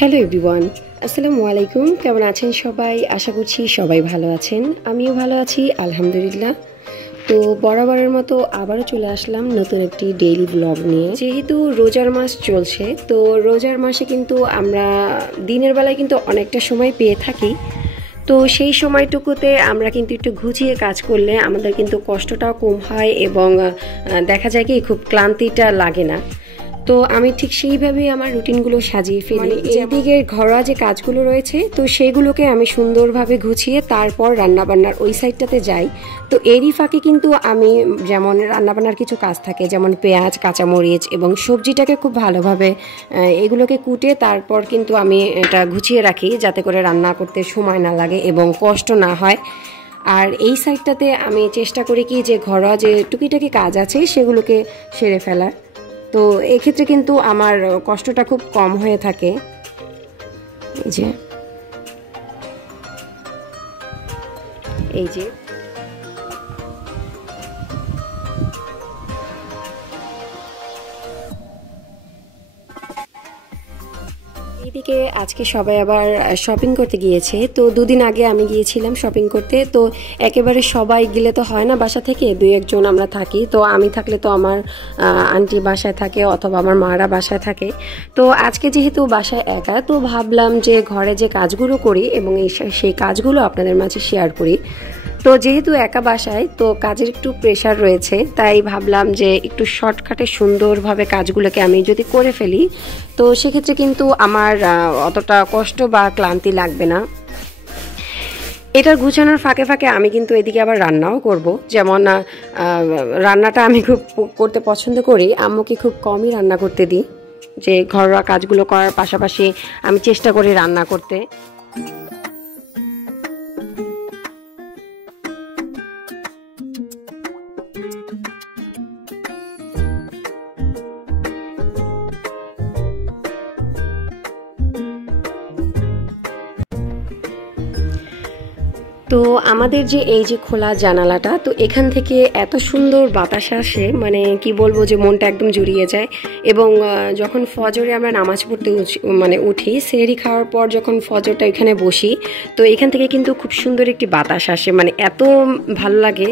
Hello everyone, আসসালামু আলাইকুম। কেমন আছেন সবাই? আশা করছি সবাই ভালো আছেন। আমিও ভালো আছি আলহামদুলিল্লাহ। তো বরাবরের মতো আবারও চলে আসলাম নতুন একটি ডেইলি ব্লগ নিয়ে। যেহেতু রোজার মাস চলছে, তো রোজার মাসে কিন্তু আমরা দিনের বেলায় কিন্তু অনেকটা সময় পেয়ে থাকি। তো সেই সময়টুকুতে আমরা কিন্তু একটু ঘুচিয়ে কাজ করলে আমাদের কিন্তু কষ্টটাও কম হয় এবং দেখা যায় কি খুব ক্লান্তিটা লাগে না। তো আমি ঠিক সেইভাবেই আমার রুটিনগুলো সাজিয়ে ফেলি। এইদিকে ঘরোয়া যে কাজগুলো রয়েছে তো সেগুলোকে আমি সুন্দরভাবে গুছিয়ে তারপর রান্নাবান্নার ওই সাইডটাতে যাই। তো এরই ফাঁকে কিন্তু আমি যেমন রান্নাবান্নার কিছু কাজ থাকে, যেমন পেঁয়াজ, কাঁচামরিচ এবং সবজিটাকে খুব ভালোভাবে এগুলোকে কুটে তারপর কিন্তু আমি এটা গুছিয়ে রাখি, যাতে করে রান্না করতে সময় না লাগে এবং কষ্ট না হয়। আর এই সাইডটাতে আমি চেষ্টা করি কি যে ঘরোয়া যে টুকিটাকি কাজ আছে সেগুলোকে সেরে ফেলার। তো এক্ষেত্রে কিন্তু আমার কষ্টটা খুব কম হয়ে থাকে। এই যে এইদিকে আজকে সবাই আবার শপিং করতে গিয়েছে। তো দুদিন আগে আমি গিয়েছিলাম শপিং করতে। তো একেবারে সবাই গেলে তো হয় না, বাসা থেকে দুই একজন আমরা থাকি। তো আমি থাকলে তো আমার আন্টি বাসায় থাকে অথবা আমার মারা বাসায় থাকে। তো আজকে যেহেতু বাসায় একা, তো ভাবলাম যে ঘরে যে কাজগুলো করি এবং সেই কাজগুলো আপনাদের মাঝে শেয়ার করি। তো যেহেতু একা বাসায়, তো কাজের একটু প্রেশার রয়েছে, তাই ভাবলাম যে একটু শর্টকাটে সুন্দরভাবে কাজগুলোকে আমি যদি করে ফেলি, তো সেক্ষেত্রে কিন্তু আমার অতটা কষ্ট বা ক্লান্তি লাগবে না। এটার গুছানোর ফাঁকে ফাঁকে আমি কিন্তু এদিকে আবার রান্নাও করব। যেমন রান্নাটা আমি খুব করতে পছন্দ করি, আম্মুকে খুব কমই রান্না করতে দিই। যে ঘরোয়া কাজগুলো করার পাশাপাশি আমি চেষ্টা করি রান্না করতে। তো আমাদের যে এই যে খোলা জানালাটা, তো এখান থেকে এত সুন্দর বাতাস আসে, মানে কি বলবো, যে মনটা একদম জুড়িয়ে যায়। এবং যখন ফজরে আমরা নামাজ পড়তে উঠি, সেহরি খাওয়ার পর যখন ফজরটা এখানে বসি, তো এখান থেকে কিন্তু খুব সুন্দর একটি বাতাস আসে, মানে এত ভালো লাগে।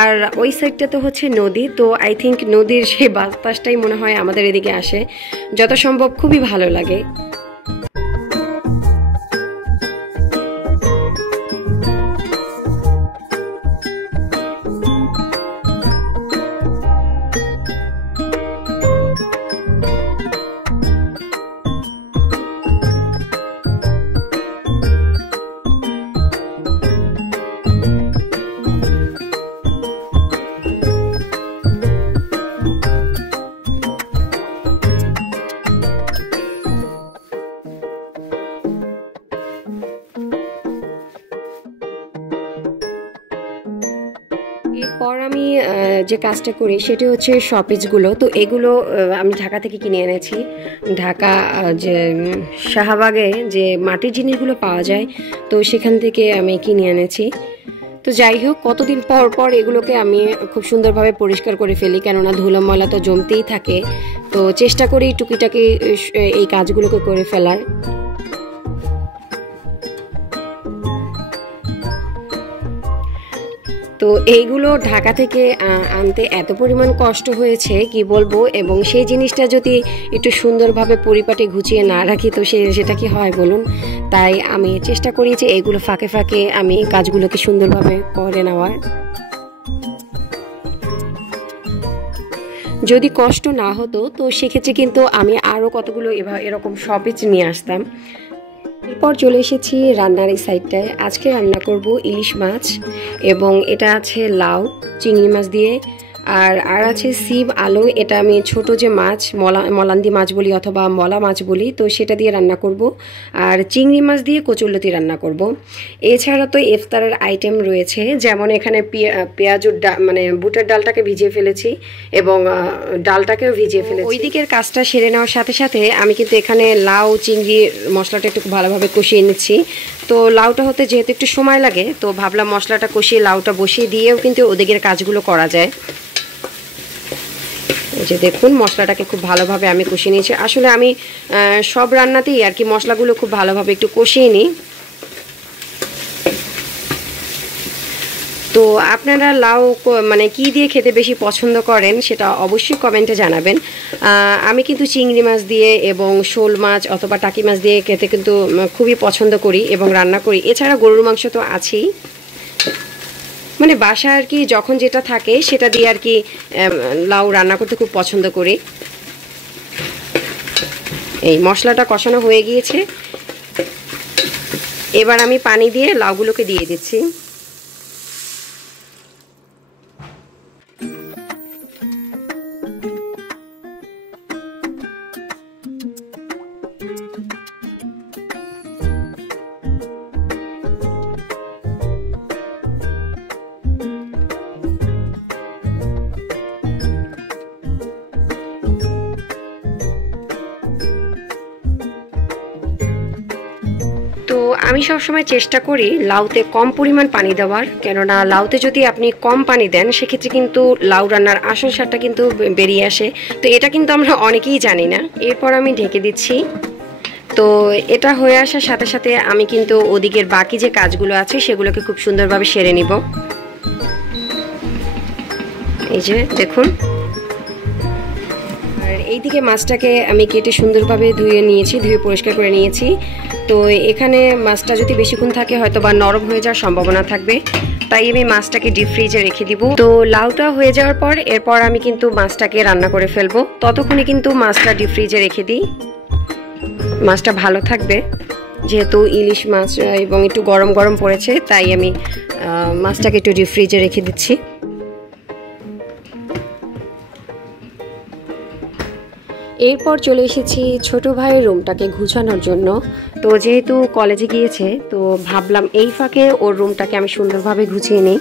আর ওই সাইডটাতে হচ্ছে নদী, তো আই থিঙ্ক নদীর সেই বাতাসটাই মনে হয় আমাদের এদিকে আসে, যত সম্ভব খুবই ভালো লাগে। এরপর আমি যে কাজটা করি সেটি হচ্ছে শপিসগুলো। তো এগুলো আমি ঢাকা থেকে কিনে এনেছি। ঢাকা যে শাহবাগে যে মাটির জিনিসগুলো পাওয়া যায়, তো সেখান থেকে আমি কিনে এনেছি। তো যাই হোক, কতদিন পর পর এগুলোকে আমি খুব সুন্দরভাবে পরিষ্কার করে ফেলি, কেননা ধুলো ময়লা তো জমতেই থাকে। তো চেষ্টা করি টুকিটাকি এই কাজগুলোকে করে ফেলার। তো এইগুলো ঢাকা থেকে আনতে এত পরিমাণ কষ্ট হয়েছে কি বলবো, এবং সেই জিনিসটা যদি একটু সুন্দরভাবে পরিপাটি গুছিয়ে না রাখি তো সেটা কি হয় বলুন। তাই আমি চেষ্টা করি যে এগুলো ফাঁকে ফাঁকে আমি কাজগুলোকে সুন্দরভাবে করে নেওয়ার। যদি কষ্ট না হতো তো সেক্ষেত্রে কিন্তু আমি আরও কতগুলো এরকম শপিস নিয়ে আসতাম। এরপর চলে এসেছি রান্নার এই সাইডটায়। আজকে রান্না করব ইলিশ মাছ, এবং এটা আছে লাউ চিংড়ি মাছ দিয়ে, আর আছে সিম আলু। এটা আমি ছোট যে মাছ মলান্দি মাছ বলি অথবা মলা মাছ বলি, তো সেটা দিয়ে রান্না করব। আর চিংড়ি মাছ দিয়ে কচুরলতি রান্না করব। এছাড়া তো ইফতারের আইটেম রয়েছে, যেমন এখানে পেঁয়াজুর মানে বুটের ডালটাকে ভিজিয়ে ফেলেছি এবং ডালটাকেও ভিজিয়ে ফেলেছি। ওই দিকের কাজটা সেরে নেওয়ার সাথে সাথে আমি কিন্তু এখানে লাউ চিংড়ি মশলাটা একটু ভালোভাবে কষিয়ে নিচ্ছি। তো লাউটা হতে যেহেতু একটু সময় লাগে, তো ভাবলাম মশলাটা কষিয়ে লাউটা বসিয়ে দিয়েও কিন্তু ওদিকের কাজগুলো করা যায়। এই যে দেখুন মশলাটাকে খুব ভালোভাবে আমি কষিয়ে নিয়েছি। আসলে আমি সব রান্নাতেই আর কি মশলাগুলো খুব ভালোভাবে একটু কষিয়ে নিই। তো আপনারা লাউ মানে কি দিয়ে খেতে বেশি পছন্দ করেন সেটা অবশ্যই কমেন্টে জানাবেন। আমি কিন্তু চিংড়ি মাছ দিয়ে এবং শোল মাছ অথবা টাকি মাছ দিয়ে খেতে কিন্তু খুবই পছন্দ করি এবং রান্না করি। এছাড়া গরুর মাংস তো আছেই, মানে বাসা আর কি যখন যেটা থাকে সেটা দিয়ে আর কি লাউ রান্না করতে খুব পছন্দ করি। এই মশলাটা কষানো হয়ে গিয়েছে, এবার আমি পানি দিয়ে লাউগুলোকে দিয়ে দিচ্ছি। তো আমি সবসময় চেষ্টা করি লাউতে কম পরিমাণ পানি দেওয়ার, কেননা লাউতে যদি আপনি কম পানি দেন সেক্ষেত্রে কিন্তু লাউ রান্নার আসল স্বাদটা কিন্তু বেরিয়ে আসে। তো এটা কিন্তু আমরা অনেকেই জানি না। এরপর আমি ঢেকে দিচ্ছি। তো এটা হয়ে আসার সাথে সাথে আমি কিন্তু ওদিকের বাকি যে কাজগুলো আছে সেগুলোকে খুব সুন্দরভাবে সেরে নিব। এই যে দেখুন, আর এইদিকে মাছটাকে আমি কেটে সুন্দরভাবে ধুয়ে নিয়েছি, ধুয়ে পরিষ্কার করে নিয়েছি। তো এখানে মাছটা যদি বেশিক্ষণ থাকে হয়তো বা নরম হয়ে যাওয়ার সম্ভাবনা থাকবে, তাই আমি মাছটাকে ডিপ ফ্রিজে রেখে দিব। তো লাউটা হয়ে যাওয়ার পর এরপর আমি কিন্তু মাছটাকে রান্না করে ফেলবো। ততক্ষণে কিন্তু মাছটা ডিপ ফ্রিজে রেখে দিই, মাছটা ভালো থাকবে। যেহেতু ইলিশ মাছ এবং একটু গরম গরম পড়েছে তাই আমি মাছটাকে একটু ডিপ ফ্রিজে রেখে দিচ্ছি। এরপর চলে এসেছি ছোট ভাইয়ের রুমটাকে গুছানোর জন্য। তো যেহেতু কলেজে গিয়েছে তো ভাবলাম এই ফাঁকে ওর রুমটাকে আমি সুন্দরভাবে গুছিয়ে নিই।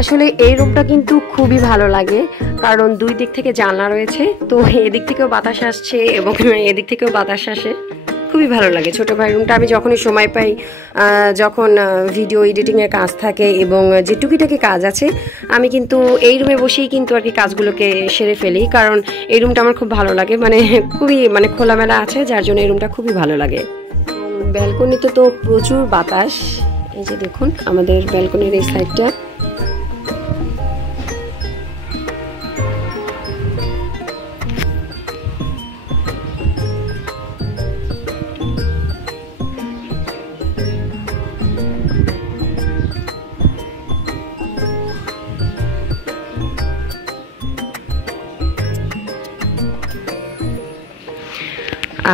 আসলে এই রুমটা কিন্তু খুবই ভালো লাগে, কারণ দুই দিক থেকে জানলা রয়েছে। তো এদিক থেকেও বাতাস আসছে এবং এদিক থেকেও বাতাস আসে, খুবই ভালো লাগে। ছোটো ভাই রুমটা আমি যখনই সময় পাই, যখন ভিডিও এডিটিংয়ের কাজ থাকে এবং যে টুকিটাকি কাজ আছে, আমি কিন্তু এই রুমে বসেই কিন্তু আর কি কাজগুলোকে সেরে ফেলি। কারণ এই রুমটা আমার খুব ভালো লাগে, মানে খুবই মানে খোলামেলা আছে, যার জন্য এই রুমটা খুবই ভালো লাগে। ব্যালকনিতে তো প্রচুর বাতাস। এই যে দেখুন আমাদের ব্যালকনির এই সাইডটা।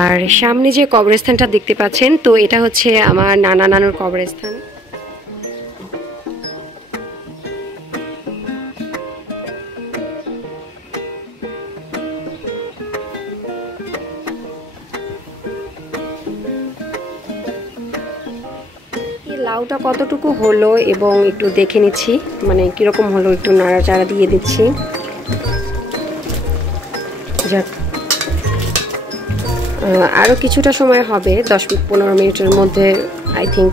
আর সামনে যে কবরস্থানটা দেখতে পাচ্ছেন, তো এটা হচ্ছে আমার নানা নানুর কবরস্থান। লাউটা কতটুকু হলো এবং একটু দেখে নিচ্ছি, মানে কিরকম হলো, একটু নাড়াচাড়া দিয়ে দিচ্ছি। যাক, আরও কিছুটা সময় হবে, 10-15 মিনিটের মধ্যে আই থিঙ্ক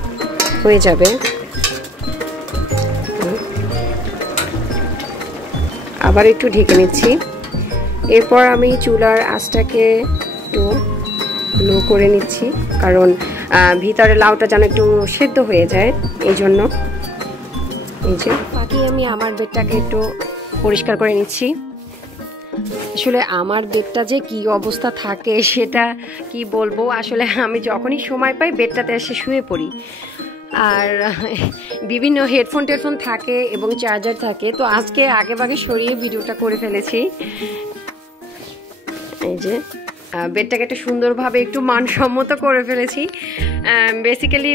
হয়ে যাবে। আবার একটু ঢেকে নিচ্ছি। এরপর আমি চুলার আঁচটাকে একটু লো করে নিচ্ছি, কারণ ভিতরে লাউটা যেন একটু সেদ্ধ হয়ে যায়, এই জন্য। এই যে বাকি আমি আমার বেডটাকে একটু পরিষ্কার করে নিচ্ছি। আসলে আমার বেডটা যে কি অবস্থা থাকে সেটা কি বলবো। আসলে আমি যখনই সময় পাই বেডটাতে এসে শুয়ে পড়ি, আর বিভিন্ন হেডফোন টেডফোন থাকে এবং চার্জার থাকে। তো আজকে আগে ভাগে সরিয়ে ভিডিওটা করে ফেলেছি। এই যে বেডটাকে একটু সুন্দরভাবে একটু মানসম্মত করে ফেলেছি। বেসিক্যালি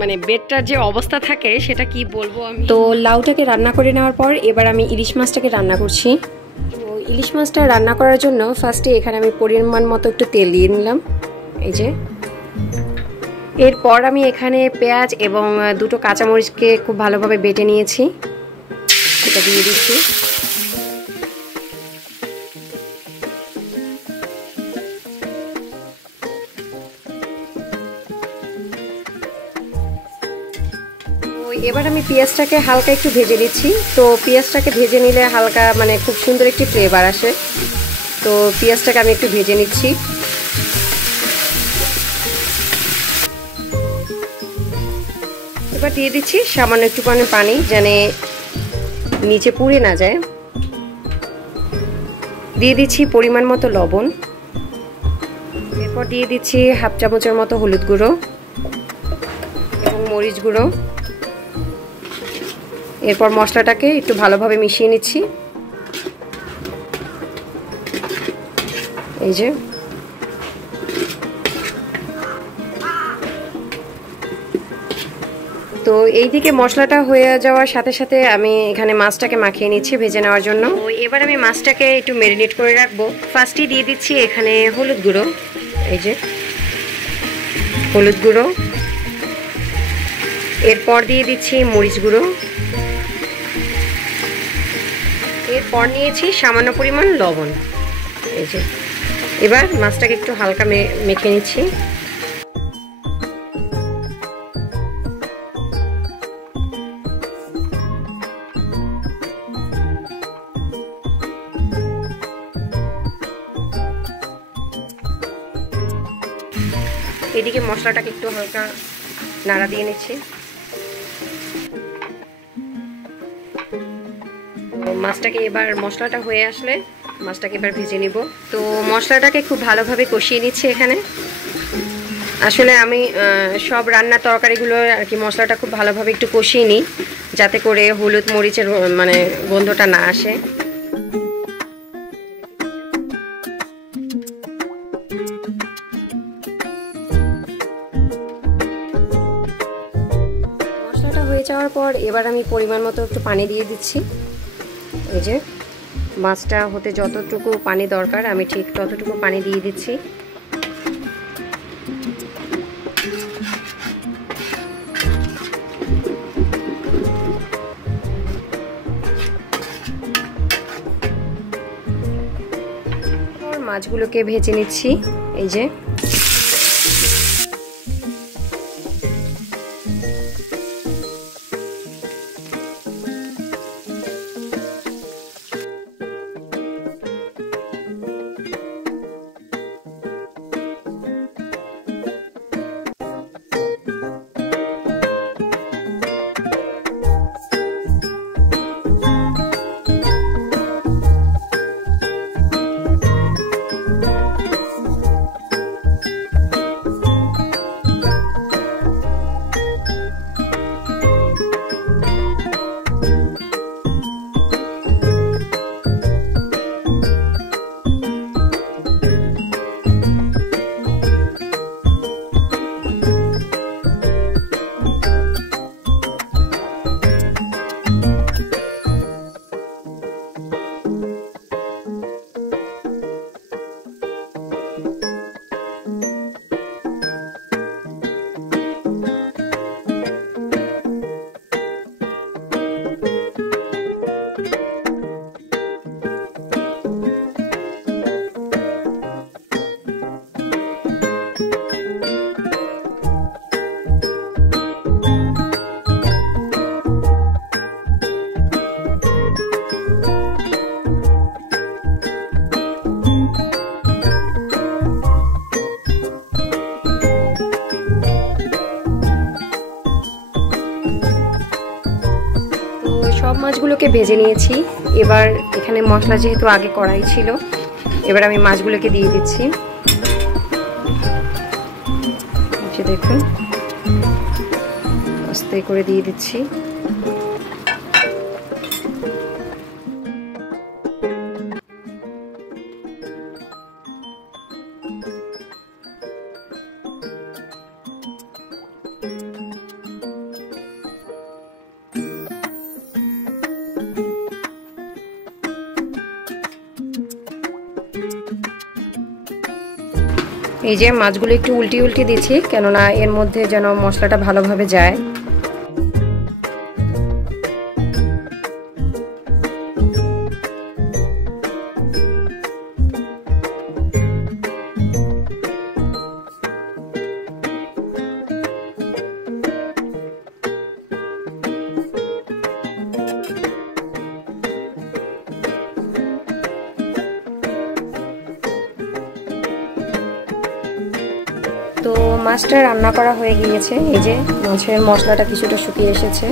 মানে বেডটার যে অবস্থা থাকে সেটা কি বলবো আমি। তো লাউটাকে রান্না করে নেওয়ার পর এবার আমি ইলিশ মাছটাকে রান্না করছি। তো ইলিশ মাছটা রান্না করার জন্য ফার্স্টে এখানে আমি পরিমাণ মতো একটু তেল দিয়ে নিলাম। এই যে এরপর আমি এখানে পেঁয়াজ এবং দুটো কাঁচামরিচকে খুব ভালোভাবে বেটে নিয়েছি, সেটা দিয়ে দিচ্ছি। এবার আমি পেঁয়াজটাকে হালকা একটু ভেজে নিচ্ছি। তো পেঁয়াজটাকে ভেজে নিলে হালকা মানে খুব সুন্দর একটি ফ্লেভার আসে। তো পেঁয়াজটাকে আমি একটু ভেজে নিচ্ছি। এবার দিয়ে দিচ্ছি সামান্য একটুখানি পানি, যেন নিচে পুড়ে না যায়। দিয়ে দিচ্ছি পরিমাণ মতো লবণ। এরপর দিয়ে দিচ্ছি হাফ চামচের মতো হলুদ গুঁড়ো এবং মরিচ গুঁড়ো। এরপর মশলাটাকে একটু ভালোভাবে মিশিয়ে নিচ্ছি। এই যে তো এইদিকে মশলাটা হয়ে যাওয়ার সাথে সাথে আমি এখানে মাছটাকে মাখিয়ে নিচ্ছি ভেজে নেওয়ার জন্য। তো এবার আমি মাছটাকে একটু ম্যারিনেট করে রাখবো। ফার্স্টে দিয়ে দিচ্ছি এখানে হলুদ গুঁড়ো, এই যে হলুদ গুঁড়ো। এরপর দিয়ে দিচ্ছি মরিচ গুঁড়ো। এরপর নিয়েছি সামান্য পরিমাণ লবণ। এই যে এবার মাছটাকে একটু হালকা মেখে নিচ্ছি। এদিকে মশলাটাকে একটু হালকা নাড়া দিয়ে নিচ্ছি। মাছটাকে এবার মশলাটা হয়ে আসলে মাছটাকে এবার ভেজে নিব। তো মশলাটাকে খুব ভালোভাবে কষিয়ে নিচ্ছি এখানে। আসলে আমি সব রান্নার তরকারিগুলো আর কি মশলাটা খুব ভালোভাবে একটু কষিয়ে নিই, যাতে করে হলুদ মরিচের মানে গন্ধটা না আসে। মশলাটা হয়ে যাওয়ার পর এবার আমি পরিমাণ মতো একটু পানি দিয়ে দিচ্ছি। এই যে মাছটা হতে যতটুকু পানি দরকার আমি ঠিক ততটুকু পানি দিয়ে দিচ্ছি। মাছগুলোকে ভেজে নিচ্ছি। এই যে সব মাছগুলোকে ভেজে নিয়েছি। এবার এখানে মশলা যেহেতু আগে কড়াই ছিল, এবার আমি মাছগুলোকে দিয়ে দিচ্ছি। দেখুন আস্তে করে দিয়ে দিচ্ছি। এই যে মাছগুলো একটু উল্টি উল্টি দিচ্ছি, কেননা এর মধ্যে যেন মশলাটা ভালোভাবে যায়। তো মাছটা রান্না করা হয়ে গিয়েছে। এই যে মাছের মশলাটা কিছুটা শুকিয়ে এসেছে,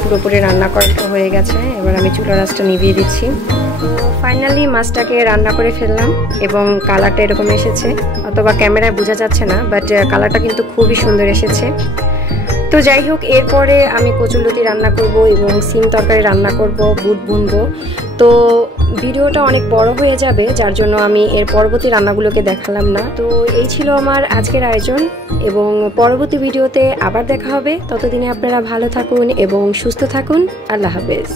পুরোপুরি রান্না করা হয়ে গেছে। এবার আমি চুলার আঁচটা নিভিয়ে দিচ্ছি। তো ফাইনালি মাছটাকে রান্না করে ফেললাম এবং কালারটা এরকম এসেছে, অথবা ক্যামেরায় বোঝা যাচ্ছে না, বাট কালারটা কিন্তু খুবই সুন্দর এসেছে। তো যাই হোক, এরপরে আমি কচুরলতি রান্না করব এবং সিম তরকারি রান্না করব, বুট বুনবো। তো ভিডিওটা অনেক বড় হয়ে যাবে, যার জন্য আমি এর পরবর্তী রান্নাগুলোকে দেখালাম না। তো এই ছিল আমার আজকের আয়োজন এবং পরবর্তী ভিডিওতে আবার দেখা হবে। ততদিনে আপনারা ভালো থাকুন এবং সুস্থ থাকুন। আল্লাহ হাফেজ।